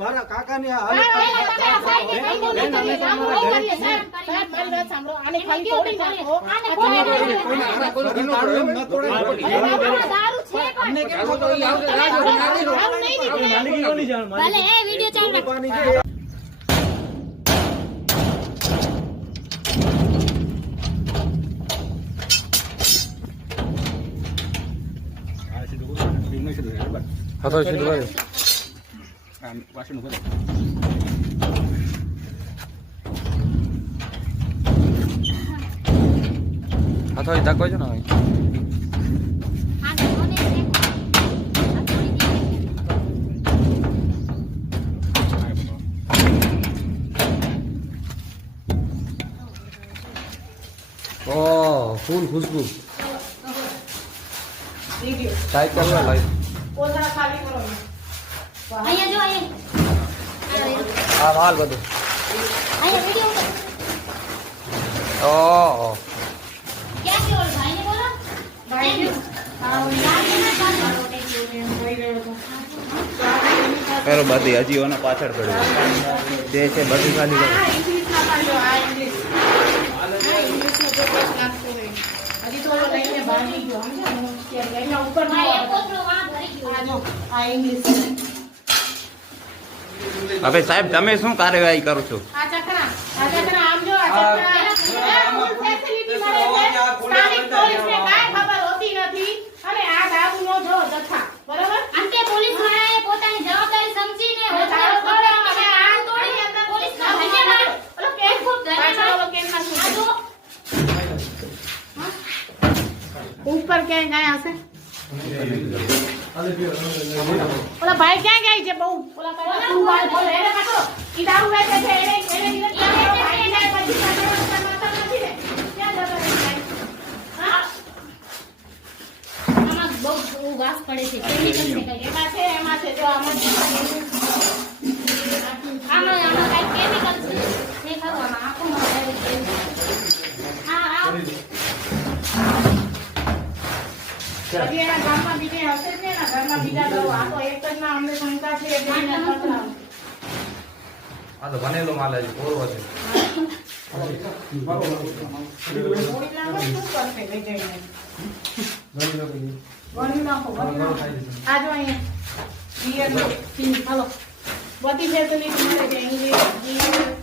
મારા કાકાની હાથો ધક્કો છે ને ઓ ફૂલ ખુશ્બુ સાઈડ ચાલુ ભાઈ કોથળા ખાલી કરો અહીંયા જો અહીંયા આ માલ બધું અહીંયા વિડિયો ઓહો ક્યાં ગયો ભાઈને બોલો ભાઈ પેલો બધી હજી ઓના પાછળ પડ્યું જે છે બધું ખાલી કરો હજી થોડો લઈને ભાગી ગયો સમજો લઈને ઉપર માં એક કોથળો વાં ભરી ગયો આ જો આ ઇંગ્લિશ હવે સાહેબ તમે શું કાર્યવાહી કરો છો આ ચકરા આમ જો આ ચકરા ફૂલ ફેસિલિટી મળે છે સ્થાનિક પોલીસને કાંઈ ખબર હોતી નથી અને આ દારૂનો જો જથ્થા બરાબર અંતે પોલીસ વાળાએ પોતાની જવાબદારી સમજીને વધારો કર્યો અને આ તોડી અંદર પોલીસના ધન્યવાદ ઓલો કેસ ખૂબ ધન્યવાદ ઓલો કેસમાં શું આ જો ઉપર ક્યાં ગયા હશે ઓલા ભાઈ ક્યાં ગયા છે બહુ ઓલા તું ભાઈ બોલે એને કાઢો ઈ દારૂ વેચે છે એને દિવસ ભાઈ ને પછી માતા નથી ને ક્યાં જતો રે ભાઈ હા આમાં બહુ વાસ પડે છે કેમિકલ છે કઈ એમાં છે જો આમાં કઈ કેમિકલ છે એ ખાવામાં આંખોમાં હા હજી એના ગામમાં બીજે હશે જ ને એના ઘરમાં બીજા દો આ તો એક જ ના અમને શંકા છે એટલે એને પકડાવ આ તો બનેલો માલ છે કોરો છે આ જો અહીંયા હાલો બધી ફેસિલિટી મળે છે ઇંગ્લિશ